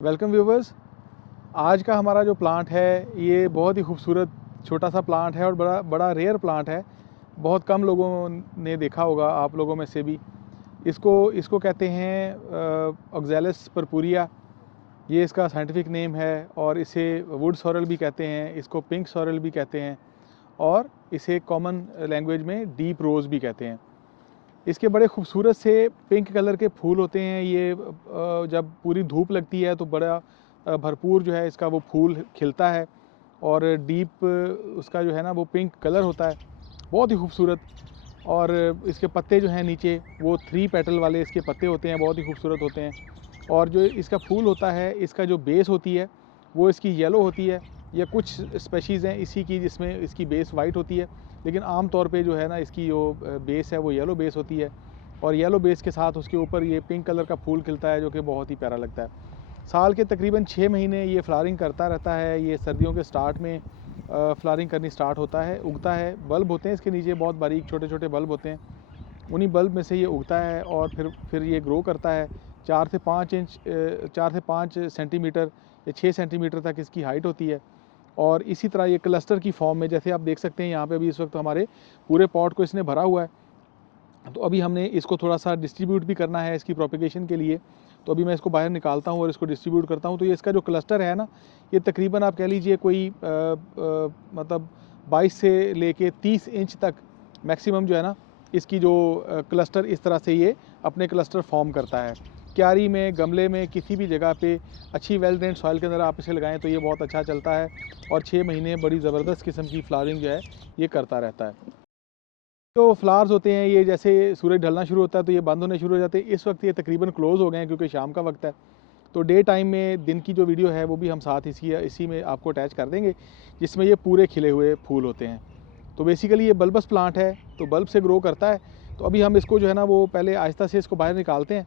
Welcome viewers. आज का हमारा जो प्लांट है ये बहुत ही खूबसूरत छोटा सा प्लांट है और बड़ा बड़ा रेयर प्लांट है। बहुत कम लोगों ने देखा होगा, आप लोगों में से भी। इसको इसको कहते हैं ऑक्जेलिस पर्पूरिया, ये इसका साइंटिफिक नेम है। और इसे वुड सॉरल भी कहते हैं, इसको पिंक सॉरल भी कहते हैं, और इसे कॉमन लैंग्वेज में डीप रोज़ भी कहते हैं। इसके बड़े खूबसूरत से पिंक कलर के फूल होते हैं। ये जब पूरी धूप लगती है तो बड़ा भरपूर जो है इसका वो फूल खिलता है, और डीप उसका जो है ना वो पिंक कलर होता है, बहुत ही खूबसूरत। और इसके पत्ते जो हैं नीचे वो 3 पेटल वाले इसके पत्ते होते हैं, बहुत ही खूबसूरत होते हैं। और जो इसका फूल होता है, इसका जो बेस होती है वो इसकी येलो होती है, या कुछ स्पेशीज़ हैं इसी की जिसमें इसकी बेस वाइट होती है, लेकिन आम तौर पे जो है ना इसकी जो बेस है वो येलो बेस होती है। और येलो बेस के साथ उसके ऊपर ये पिंक कलर का फूल खिलता है, जो कि बहुत ही प्यारा लगता है। साल के तकरीबन 6 महीने ये फ्लावरिंग करता रहता है। ये सर्दियों के स्टार्ट में फ्लावरिंग करनी स्टार्ट होता है, उगता है। बल्ब होते हैं इसके नीचे, बहुत बारीक छोटे छोटे बल्ब होते हैं, उन्हीं बल्ब में से ये उगता है और फिर ये ग्रो करता है। 4 से 5 सेंटीमीटर या 6 सेंटीमीटर तक इसकी हाइट होती है। और इसी तरह ये क्लस्टर की फॉर्म में, जैसे आप देख सकते हैं यहाँ पे अभी इस वक्त हमारे पूरे पॉट को इसने भरा हुआ है। तो अभी हमने इसको थोड़ा सा डिस्ट्रीब्यूट भी करना है इसकी प्रोपेगेशन के लिए। तो अभी मैं इसको बाहर निकालता हूँ और इसको डिस्ट्रीब्यूट करता हूँ। तो ये इसका जो क्लस्टर है ना, ये तकरीबन आप कह लीजिए कोई मतलब 22 से लेके 30 इंच तक मैक्सिमम जो है ना इसकी जो क्लस्टर, इस तरह से ये अपने क्लस्टर फॉर्म करता है। क्यारी में, गमले में, किसी भी जगह पे अच्छी वेल ड्रेन्ड सॉइल के अंदर आप इसे लगाएं तो ये बहुत अच्छा चलता है। और 6 महीने बड़ी ज़बरदस्त किस्म की फ्लावरिंग जो है ये करता रहता है। जो फ्लावर्स होते हैं ये जैसे सूरज ढलना शुरू होता है तो ये बंद होने शुरू हो जाते हैं। इस वक्त ये तकरीबन क्लोज़ हो गए हैं क्योंकि शाम का वक्त है। तो डे टाइम में दिन की जो वीडियो है वो भी हम साथ इसी में आपको अटैच कर देंगे, जिसमें ये पूरे खिले हुए फूल होते हैं। तो बेसिकली ये बल्बस प्लांट है, तो बल्ब से ग्रो करता है। तो अभी हम इसको जो है ना वो पहले आहिस्ता से इसको बाहर निकालते हैं,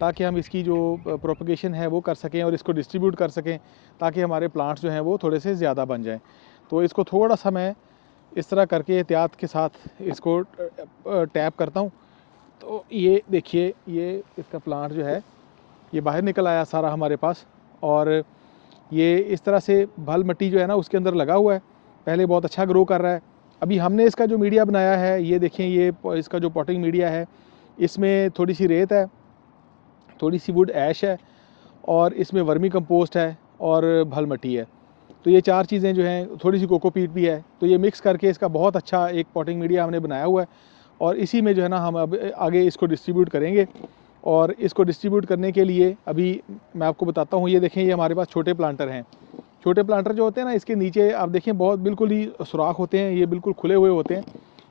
ताकि हम इसकी जो प्रोपगेशन है वो कर सकें और इसको डिस्ट्रीब्यूट कर सकें, ताकि हमारे प्लांट्स जो हैं वो थोड़े से ज़्यादा बन जाएँ। तो इसको थोड़ा सा मैं इस तरह करके एहतियात के साथ इसको टैप करता हूँ। तो ये देखिए, ये इसका प्लांट जो है ये बाहर निकल आया सारा हमारे पास। और ये इस तरह से भल मट्टी जो है ना उसके अंदर लगा हुआ है, पहले बहुत अच्छा ग्रो कर रहा है। अभी हमने इसका जो मीडिया बनाया है, ये देखें, ये इसका जो पॉटिंग मीडिया है, इसमें थोड़ी सी रेत है, थोड़ी सी वुड ऐश है, और इसमें वर्मी कंपोस्ट है और भल मट्टी है। तो ये 4 चीज़ें जो हैं, थोड़ी सी कोकोपीट भी है, तो ये मिक्स करके इसका बहुत अच्छा एक पॉटिंग मीडिया हमने बनाया हुआ है। और इसी में जो है ना हम अब आगे इसको डिस्ट्रीब्यूट करेंगे। और इसको डिस्ट्रीब्यूट करने के लिए अभी मैं आपको बताता हूँ। ये देखें, ये हमारे पास छोटे प्लांटर हैं। छोटे प्लांटर जो होते हैं ना, इसके नीचे आप देखें बहुत बिल्कुल ही सुराख होते हैं, ये बिल्कुल खुले हुए होते हैं।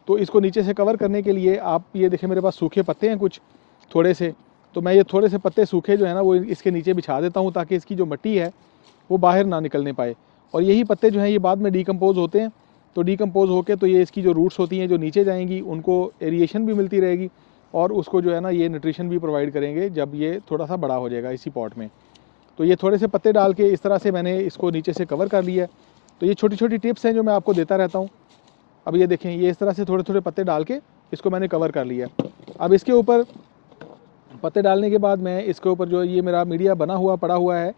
तो इसको नीचे से कवर करने के लिए आप ये देखें, मेरे पास सूखे पत्ते हैं कुछ थोड़े से। तो मैं ये थोड़े से पत्ते सूखे जो है ना वो इसके नीचे बिछा देता हूँ, ताकि इसकी जो मिट्टी है वो बाहर ना निकलने पाए। और यही पत्ते जो हैं ये बाद में डिकम्पोज होते हैं। तो डिकम्पोज होकर तो ये इसकी जो रूट्स होती हैं जो नीचे जाएंगी, उनको एरिएशन भी मिलती रहेगी, और उसको जो है ना ये न्यूट्रिशन भी प्रोवाइड करेंगे जब ये थोड़ा सा बड़ा हो जाएगा इसी पॉट में। तो ये थोड़े से पत्ते डाल के इस तरह से मैंने इसको नीचे से कवर कर लिया है। तो ये छोटी छोटी टिप्स हैं जो मैं आपको देता रहता हूँ। अब ये देखें, ये इस तरह से थोड़े थोड़े पत्ते डाल के इसको मैंने कवर कर लिया। अब इसके ऊपर पत्ते डालने के बाद मैं इसके ऊपर जो ये मेरा मीडिया बना हुआ पड़ा हुआ है,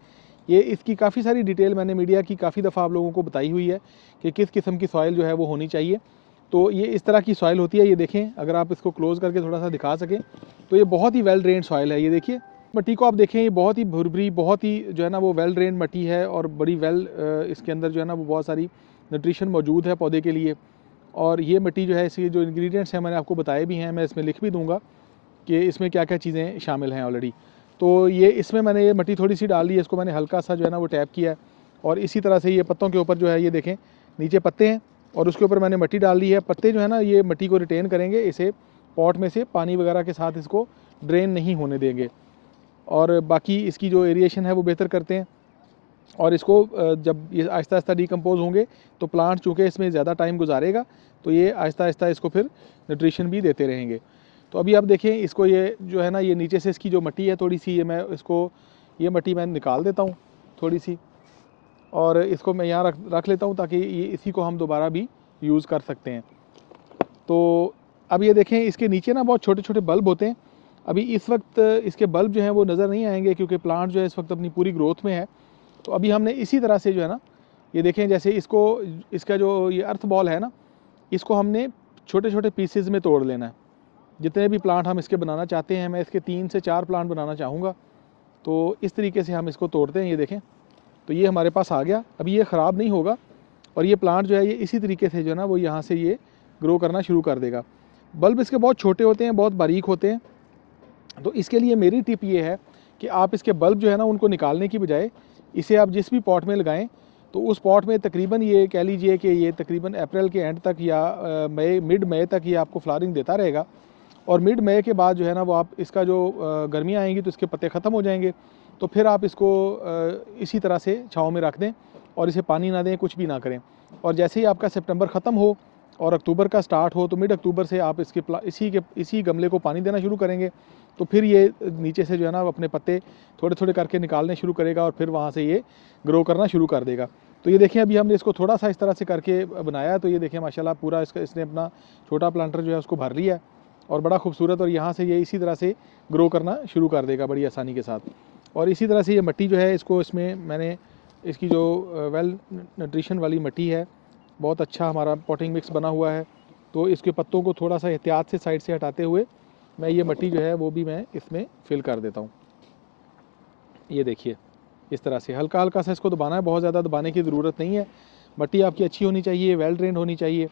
ये इसकी काफ़ी सारी डिटेल मैंने मीडिया की काफ़ी दफ़ा आप लोगों को बताई हुई है कि किस किस्म की सॉइल जो है वो होनी चाहिए। तो ये इस तरह की सॉइल होती है। ये देखें, अगर आप इसको क्लोज़ करके थोड़ा सा दिखा सकें तो ये बहुत ही वेल ड्रेन्ड सॉइल है। ये देखिए मिट्टी को आप देखें, ये बहुत ही भुरभुरी, बहुत ही जो है ना वो वेल ड्रेन्ड मिट्टी है, और बड़ी वेल इसके अंदर जो है ना वो बहुत सारी न्यूट्रिशन मौजूद है पौधे के लिए। और ये मिट्टी जो है, इसके जो इंग्रेडिएंट्स हैं मैंने आपको बताए भी हैं, मैं इसमें लिख भी दूँगा कि इसमें क्या क्या चीज़ें शामिल हैं ऑलरेडी। तो ये इसमें मैंने ये मिट्टी थोड़ी सी डाल दी है, इसको मैंने हल्का सा जो है ना वो टैप किया है। और इसी तरह से ये पत्तों के ऊपर जो है, ये देखें नीचे पत्ते हैं और उसके ऊपर मैंने मिट्टी डाल दी है। पत्ते जो है ना ये मिट्टी को रिटेन करेंगे, इसे पॉट में से पानी वगैरह के साथ इसको ड्रेन नहीं होने देंगे, और बाकी इसकी जो एरिएशन है वो बेहतर करते हैं। और इसको जब ये आहिस्ता आहिस्ता डिकम्पोज होंगे तो प्लांट चूँकि इसमें ज़्यादा टाइम गुजारेगा, तो ये आहिस्ता आहिस्ता इसको फिर न्यूट्रिशन भी देते रहेंगे। तो अभी आप देखें, इसको ये जो है ना ये नीचे से इसकी जो मिट्टी है थोड़ी सी, ये मैं इसको ये मिट्टी मैं निकाल देता हूँ थोड़ी सी, और इसको मैं यहाँ रख लेता हूँ, ताकि ये इसी को हम दोबारा भी यूज़ कर सकते हैं। तो अब ये देखें, इसके नीचे ना बहुत छोटे छोटे बल्ब होते हैं। अभी इस वक्त इसके बल्ब जो हैं वो नज़र नहीं आएंगे क्योंकि प्लांट जो है इस वक्त अपनी पूरी ग्रोथ में है। तो अभी हमने इसी तरह से जो है ना, ये देखें जैसे इसको, इसका जो ये अर्थ बॉल है ना, इसको हमने छोटे छोटे पीसेज में तोड़ लेना है। जितने भी प्लांट हम इसके बनाना चाहते हैं, मैं इसके 3 से 4 प्लांट बनाना चाहूँगा, तो इस तरीके से हम इसको तोड़ते हैं। ये देखें, तो ये हमारे पास आ गया। अभी ये ख़राब नहीं होगा और ये प्लांट जो है ये इसी तरीके से जो है ना वो यहाँ से ये ग्रो करना शुरू कर देगा। बल्ब इसके बहुत छोटे होते हैं, बहुत बारीक होते हैं, तो इसके लिए मेरी टिप ये है कि आप इसके बल्ब जो है ना उनको निकालने की बजाय इसे आप जिस भी पॉट में लगाएं, तो उस पॉट में तकरीबन ये कह लीजिए कि ये तकरीबन अप्रैल के एंड तक या मिड मई तक ये आपको फ्लावरिंग देता रहेगा। और मिड मई के बाद जो है ना वो आप इसका जो गर्मियाँ आएंगी तो इसके पत्ते ख़त्म हो जाएंगे, तो फिर आप इसको इसी तरह से छाँव में रख दें और इसे पानी ना दें, कुछ भी ना करें। और जैसे ही आपका सितंबर ख़त्म हो और अक्टूबर का स्टार्ट हो, तो मिड अक्टूबर से आप इसी गमले को पानी देना शुरू करेंगे, तो फिर ये नीचे से जो है ना अपने पत्ते थोड़े थोड़े करके निकालने शुरू करेगा और फिर वहाँ से ये ग्रो करना शुरू कर देगा। तो ये देखें, अभी हमने इसको थोड़ा सा इस तरह से करके बनाया, तो ये देखें माशाल्लाह पूरा इसने अपना छोटा प्लांटर जो है उसको भर लिया और बड़ा खूबसूरत, और यहाँ से ये इसी तरह से ग्रो करना शुरू कर देगा बड़ी आसानी के साथ। और इसी तरह से ये मिट्टी जो है इसको, इसमें मैंने इसकी जो वेल न्यूट्रिशन वाली मिट्टी है, बहुत अच्छा हमारा पॉटिंग मिक्स बना हुआ है, तो इसके पत्तों को थोड़ा सा एहतियात से साइड से हटाते हुए मैं ये मिट्टी जो है वो भी मैं इसमें फिल कर देता हूँ। ये देखिए इस तरह से हल्का हल्का सा इसको दबाना है, बहुत ज़्यादा दबाने की ज़रूरत नहीं है। मिट्टी आपकी अच्छी होनी चाहिए, वेल ड्रेन्ड होनी चाहिए,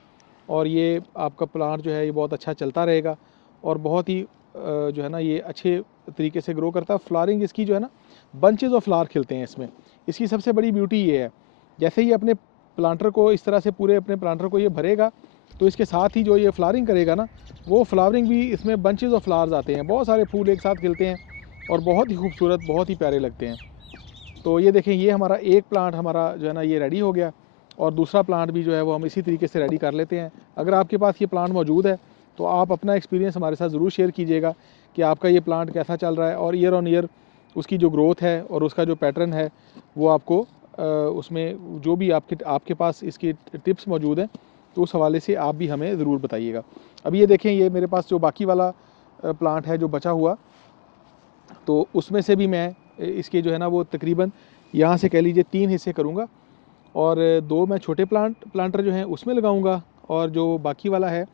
और ये आपका प्लांट जो है ये बहुत अच्छा चलता रहेगा और बहुत ही जो है ना ये अच्छे तरीके से ग्रो करता है। फ्लावरिंग इसकी जो है ना, बंचेज ऑफ फ्लावर खिलते हैं इसमें। इसकी सबसे बड़ी ब्यूटी ये है, जैसे ही अपने प्लांटर को इस तरह से पूरे अपने प्लांटर को ये भरेगा, तो इसके साथ ही जो ये फ्लावरिंग करेगा ना, वो फ्लावरिंग भी इसमें बंचेज ऑफ फ्लावर्स आते हैं, बहुत सारे फूल एक साथ खिलते हैं और बहुत ही खूबसूरत, बहुत ही प्यारे लगते हैं। तो ये देखें, ये हमारा एक प्लांट हमारा जो है ना ये रेडी हो गया, और दूसरा प्लांट भी जो है वो हम इसी तरीके से रेडी कर लेते हैं। अगर आपके पास ये प्लांट मौजूद है तो आप अपना एक्सपीरियंस हमारे साथ ज़रूर शेयर कीजिएगा कि आपका ये प्लांट कैसा चल रहा है, और ईयर ऑन ईयर उसकी जो ग्रोथ है और उसका जो पैटर्न है वो आपको उसमें जो भी आपके पास इसकी टिप्स मौजूद हैं, तो उस हवाले से आप भी हमें ज़रूर बताइएगा। अभी ये देखें, ये मेरे पास जो बाकी वाला प्लांट है जो बचा हुआ, तो उसमें से भी मैं इसके जो है ना वो तकरीबन यहाँ से कह लीजिए 3 हिस्से करूँगा, और 2 मैं छोटे प्लांटर जो हैं उसमें लगाऊंगा, और जो बाकी वाला है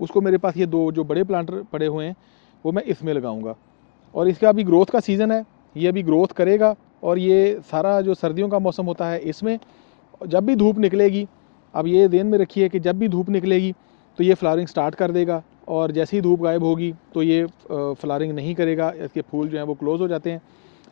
उसको मेरे पास ये 2 जो बड़े प्लांटर पड़े हुए हैं वो मैं इसमें लगाऊंगा। और इसका अभी ग्रोथ का सीज़न है, ये अभी ग्रोथ करेगा, और ये सारा जो सर्दियों का मौसम होता है इसमें जब भी धूप निकलेगी, अब ये ध्यान में रखिए कि जब भी धूप निकलेगी तो ये फ्लावरिंग स्टार्ट कर देगा, और जैसे ही धूप गायब होगी तो ये फ्लावरिंग नहीं करेगा, इसके फूल जो हैं वो क्लोज़ हो जाते हैं।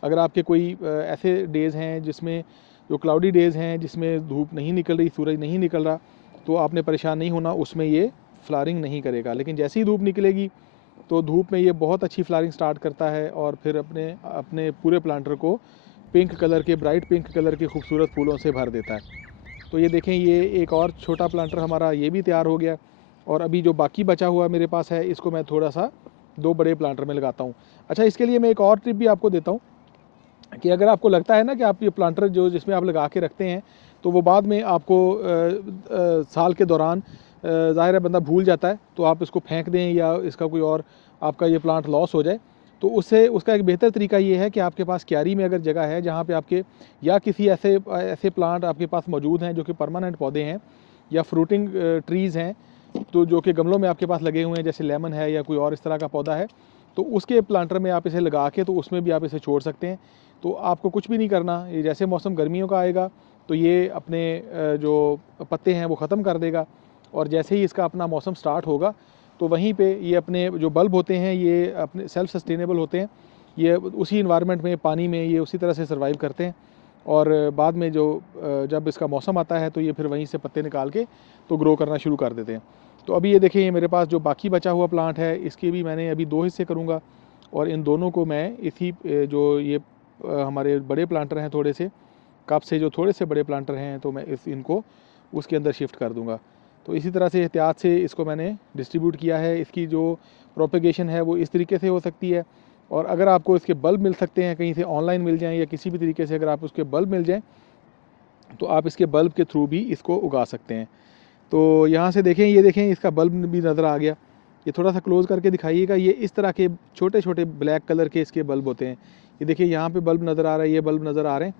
अगर आपके कोई ऐसे डेज़ हैं जिसमें जो क्लाउडी डेज़ हैं जिसमें धूप नहीं निकल रही, सूरज नहीं निकल रहा, तो आपने परेशान नहीं होना, उसमें ये फ्लावरिंग नहीं करेगा। लेकिन जैसे ही धूप निकलेगी तो धूप में ये बहुत अच्छी फ्लावरिंग स्टार्ट करता है, और फिर अपने अपने पूरे प्लांटर को पिंक कलर के, ब्राइट पिंक कलर के खूबसूरत फूलों से भर देता है। तो ये देखें, ये एक और छोटा प्लांटर हमारा ये भी तैयार हो गया, और अभी जो बाकी बचा हुआ मेरे पास है इसको मैं थोड़ा सा 2 बड़े प्लांटर में लगाता हूँ। अच्छा, इसके लिए मैं एक और टिप भी आपको देता हूँ कि अगर आपको लगता है ना कि आप ये प्लांटर जो जिसमें आप लगा के रखते हैं तो वो बाद में आपको साल के दौरान ज़ाहिर है बंदा भूल जाता है, तो आप इसको फेंक दें या इसका कोई और आपका ये प्लांट लॉस हो जाए, तो उससे उसका एक बेहतर तरीका ये है कि आपके पास क्यारी में अगर जगह है जहाँ पे आपके या किसी ऐसे प्लांट आपके पास मौजूद हैं जो कि परमानेंट पौधे हैं या फ्रूटिंग ट्रीज़ हैं, तो जो कि गमलों में आपके पास लगे हुए हैं, जैसे लेमन है या कोई और इस तरह का पौधा है, तो उसके प्लांटर में आप इसे लगा के तो उसमें भी आप इसे छोड़ सकते हैं। तो आपको कुछ भी नहीं करना, ये जैसे मौसम गर्मियों का आएगा तो ये अपने जो पत्ते हैं वो ख़त्म कर देगा, और जैसे ही इसका अपना मौसम स्टार्ट होगा तो वहीं पे ये अपने जो बल्ब होते हैं ये अपने सेल्फ सस्टेनेबल होते हैं, ये उसी इन्वायरमेंट में, पानी में ये उसी तरह से सर्वाइव करते हैं, और बाद में जो जब इसका मौसम आता है तो ये फिर वहीं से पत्ते निकाल के तो ग्रो करना शुरू कर देते हैं। तो अभी ये देखिए, ये मेरे पास जो बाकी बचा हुआ प्लांट है इसके भी मैंने अभी 2 हिस्से करूँगा, और इन दोनों को मैं इसी जो ये हमारे बड़े प्लांटर हैं थोड़े से कप से, जो थोड़े से बड़े प्लांटर हैं, तो मैं इनको उसके अंदर शिफ्ट कर दूंगा। तो इसी तरह से एहतियात से इसको मैंने डिस्ट्रीब्यूट किया है। इसकी जो प्रोपेगेशन है वो इस तरीके से हो सकती है, और अगर आपको इसके बल्ब मिल सकते हैं कहीं से, ऑनलाइन मिल जाएँ या किसी भी तरीके से अगर आप उसके बल्ब मिल जाएँ तो आप इसके बल्ब के थ्रू भी इसको उगा सकते हैं। तो यहाँ से देखें, ये देखें इसका बल्ब भी नज़र आ गया, ये थोड़ा सा क्लोज़ करके दिखाइएगा। ये इस तरह के छोटे छोटे ब्लैक कलर के इसके बल्ब होते हैं। ये देखिए यहाँ पे बल्ब नज़र आ रहा है, ये बल्ब नज़र आ रहे हैं।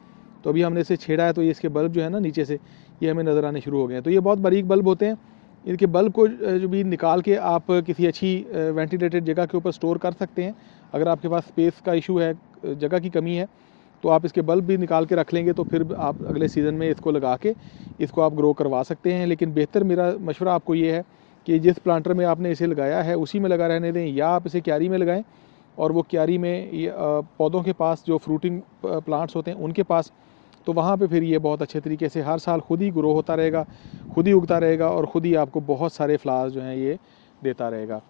तो अभी हमने इसे छेड़ा है तो ये इसके बल्ब जो है ना नीचे से ये हमें नज़र आने शुरू हो गए हैं। तो ये बहुत बारीक बल्ब होते हैं। इनके बल्ब को जो भी निकाल के आप किसी अच्छी वेंटिलेटेड जगह के ऊपर स्टोर कर सकते हैं। अगर आपके पास स्पेस का इशू है, जगह की कमी है, तो आप इसके बल्ब भी निकाल के रख लेंगे तो फिर आप अगले सीज़न में इसको लगा के इसको आप ग्रो करवा सकते हैं। लेकिन बेहतर मेरा मशवरा आपको ये है कि जिस प्लांटर में आपने इसे लगाया है उसी में लगा रहने दें, या आप इसे क्यारी में लगाएं और वो क्यारी में ये पौधों के पास जो फ्रूटिंग प्लांट्स होते हैं उनके पास, तो वहाँ पे फिर ये बहुत अच्छे तरीके से हर साल खुद ही ग्रो होता रहेगा, खुद ही उगता रहेगा और ख़ुद ही आपको बहुत सारे फ्लावर्स जो हैं ये देता रहेगा।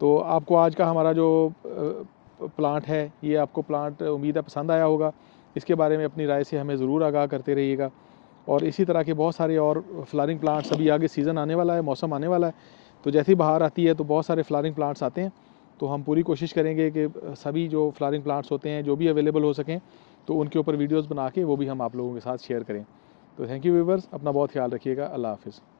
तो आपको आज का हमारा जो प्लांट है, ये आपको प्लांट उम्मीद है पसंद आया होगा। इसके बारे में अपनी राय से हमें ज़रूर आगाह करते रहिएगा। और इसी तरह के बहुत सारे और फ्लावरिंग प्लांट्स, अभी आगे सीज़न आने वाला है, मौसम आने वाला है, तो जैसे ही बाहर आती है तो बहुत सारे फ्लावरिंग प्लांट्स आते हैं। तो हम पूरी कोशिश करेंगे कि सभी जो फ्लावरिंग प्लांट्स होते हैं जो भी अवेलेबल हो सकें तो उनके ऊपर वीडियोज़ बना के वो भी हम आप लोगों के साथ शेयर करें। तो थैंक यू व्यूअर्स, अपना बहुत ख्याल रखिएगा। अल्लाह हाफ़िज़।